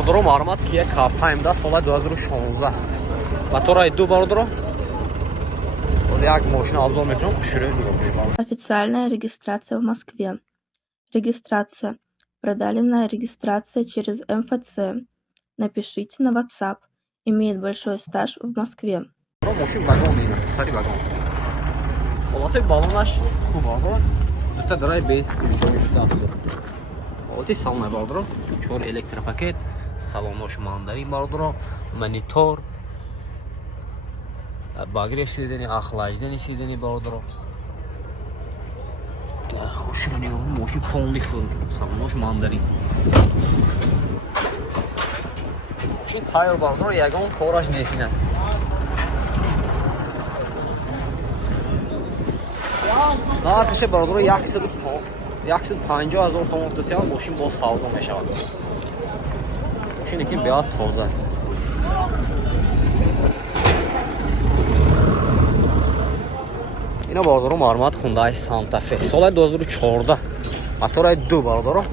бардору маълумот Kia K5 соли 2016 мотори 2 бардору як машина обзор мекунам хушрӯ нигоҳ мебарам. Официальная регистрация в Москве. Регистрация. Продалена регистрация через МФЦ. Напишите на WhatsApp. Имеет большой стаж в Москве. Машин вагон ина, сари вагон. Ҳолати балонаш хуб аст. Дута дараи бейс ключои дута аст. Ҳолати салон бардро, 4 электропакет, салонош мандарин бардро, монитор, багреф сидени, охлаждени сидени бардро. Хушрӯ машин полный фул, салонош мандарин. Машин тайёр бардро, ягон кораш нест ина. нархш бардро 150,000 сом аст. Машин бо савдо мешавад. Машине ки беад тоза. Ина бардро маълумот Hyundai Santa Fe соли 2014 мотори 2 бардро.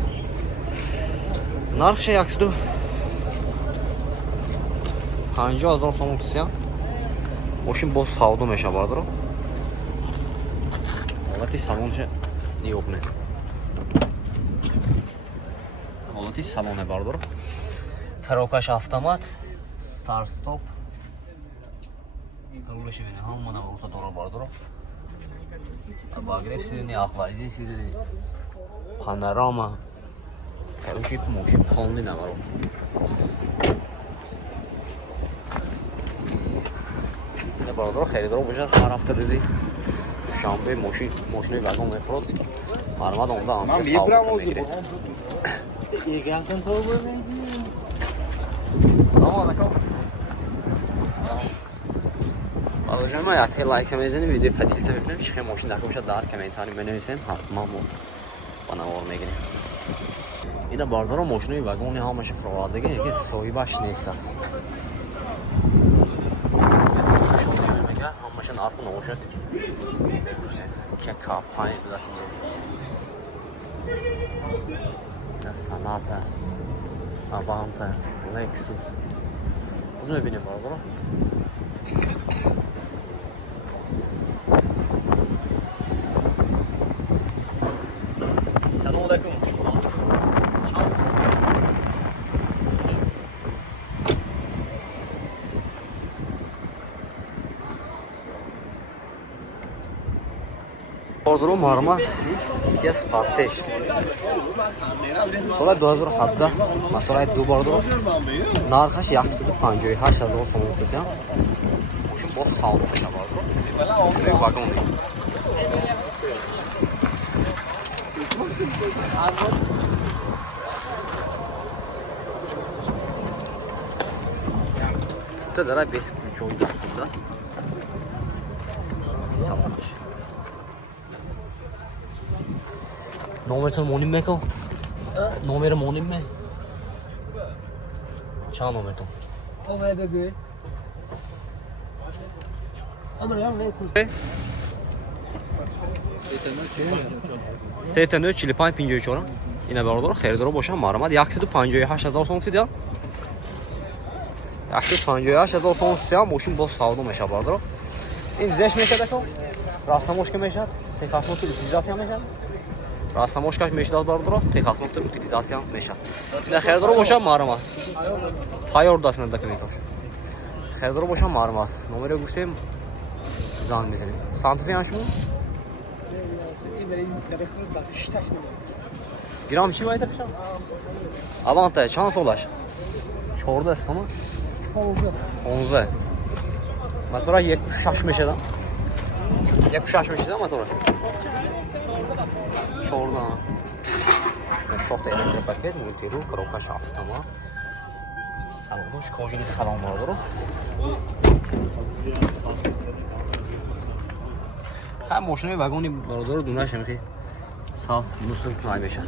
нархш 150,000 сом аст. Машин бо савдо мешавад бардро. ҳолати салонш нигоҳ кунед. ҳолати салоне бардор. Коробкаш автомат, старт стоп. рулеш бинед, ҳама наворота дора бардор. Багреф сидени, охлажден сидени, панорама. Короче, машин полный наворот. ина бардор харидор бошад ҳар ҳафта рӯзи шанбе машини вагон мефурод. маълумот онда Ман вибрам озир. Егамсан то бубин. Аманако. Алоҷан ма як лайк мезанем, видео подилиса мекунем, чихе машин дар бошад дар комментарий менависем, ҳатман ба навор мегирем. ина бардора машинои вагони ҳамаша фуровардагӣ, яке соҳибаш нест аст. ҳамаша нарху навошад. Kia K5 даст инҷа. ина Sonata, Avanta, Lexus. Оз мебинем бардора. Салом алайкум. бардро маълумот Kia Sportage соли 2017 мотори 2 бардро. нархаш 158,000 сом аст. машин бо савдо мешавад бардро. вагон та дараи бес ключои дастаст. салонаш номертон моним мекун. номер моним ме. чанд номертон? Овай бегӯ. Амраам некун. 394554. ина бародор харидор бошам маълумот 158,000 сом аст. 158,000 сом аст. машин бо савдо мешавад бародор. ин зеш мешавад ко раснамошка мешавад. техасмоти утилизация мешавад. раснамошкаш мешавад бародор. техасмоти утилизация мешавад. ина харидор бошам маълумот тайёр даст на документаш. харидор бошам маълумот номеро гуфтем занг мезанем. Santa Fe шумо гирам чӣ байда пешам? Аванта чанд солаш? 14 аст ҳама? 15. мотора 1.6 мешада. 1.6 мешада мотора. 14. шохта электропакет, мультирул, коробкаш автомат. салонош кожини салон бардоро. ҳам машинои вагони бародаро дунашам ки сав мусlim кунай мешад.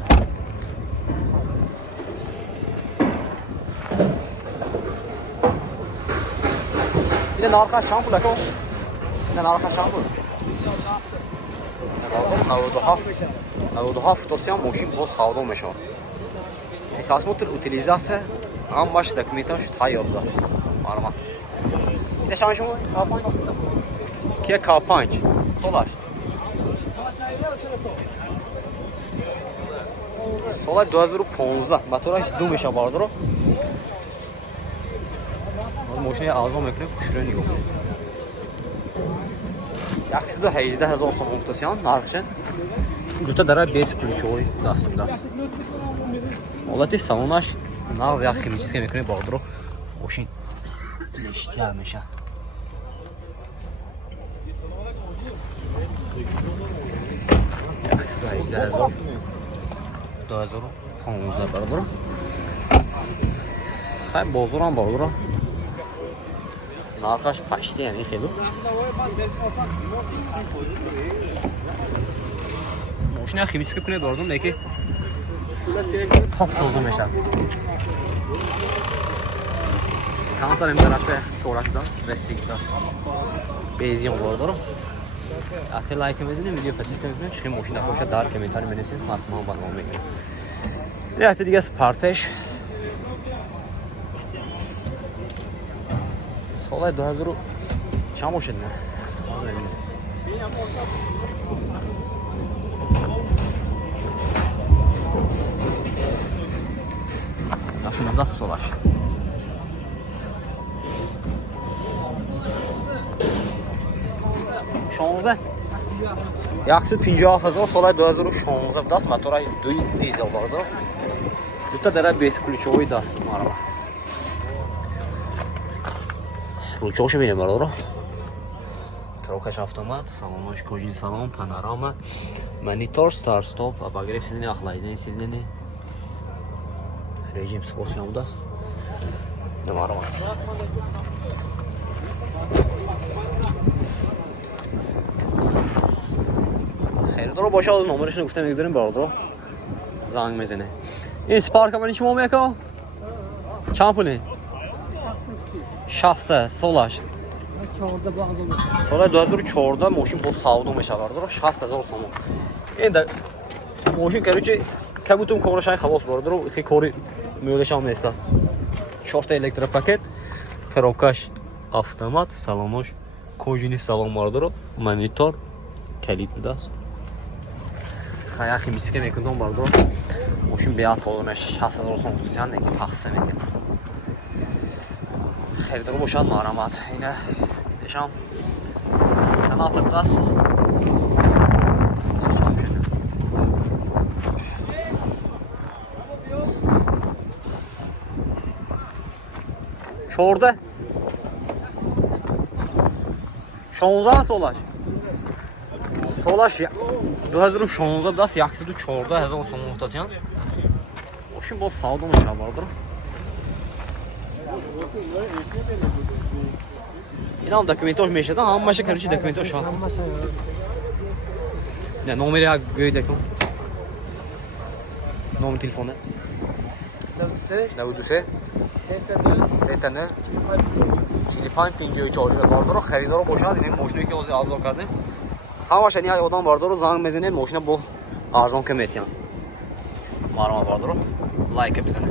ина нархаш чанд пул ака? ина нархаш чанд пул? 97 тосиам машин бо савдо мешавад. техосмотр утилизация همه دکومنتاش تایار است. معلومات. نشان شما کاپانچ. کیه کاپانچ؟ سولاش. سال 2015 موتورش دو میشه باردارو. ماشین ارزان میکنه کوشره نگاه کنید. 118,000 сом мухтасиан нархшен. Дута дара 10 ключевой дастум даст. Ҳолати салонаш нағз як химический мекунед баҳодро мошин лештияр меша. Як 118,000 2015 баҳодро. Хай бозорам баҳодро. Нархаш почти ҳамин хело. Машина химический кунед бардум, леки хоп тоза мешад. Канатар имдараш бе корак даст, ресик даст. Безион бардаро. Ахир лайк мезинем, видео подписывайтесь, мекунем, чихи машина хоша дар комментарий менесем, ҳатман барномаи мекунем. Яхте дига Спартеш. Солай 2000 чам бошед не? Аз мебинем. Yaxşı nasıl solaş? Şanzda. Yaxşı 50,000 solay 2016 das motora dizel vardı. Duta dara 5 ключевой даст marava. Ручёши бинем барадро. Коробкаш автомат, салонош кожин салон, панорама, монитор, старт-стоп, обогрев сидений, охлаждение сидений. Режим спортсмен даст. Нормально. خیردارو باشه از نمرش نگفتم میگذاریم برادر زنگ میزنه. این سپارک من شما میکا؟ چند پولی؟ 60 سالش. 14 باغزم. سال 2014 ماشین با ساودو میشه برادر 60,000 سوم. این در ماشین کاروچی کبوتون کارشای خلاص برادر خیلی کاری میولش هم میساز. 4 تا الکتروپاکت، коробкаш автомат, салонош кожини салон برادر монитор کلید میداست. خیلی خیمیسکه میکنم برادر ماشین بیات اونش 60,000 سوم توسیان نگی پخسه میکنم. خیلی درو باشد معلومات. اینه نشام سنات بداست. نشام شده. شورده. 16 سالش. سالش 2016 دست 114,000 سوم محتاجن. ماشین با ساودو میشه برادر. اینا هم دکومنتاش میشه تا هم ماشه کارش دکومنتاش هست. نه نمره ها گوی دکم. نمره تلفونه. 92 32 45 54 باردارو خریدارو باشد این ماشینی که از ارزان کردیم همش یعنی آدم باردارو زنگ میزنه ماشین با ارزان که میتیان معلومه باردارو لایک بزنه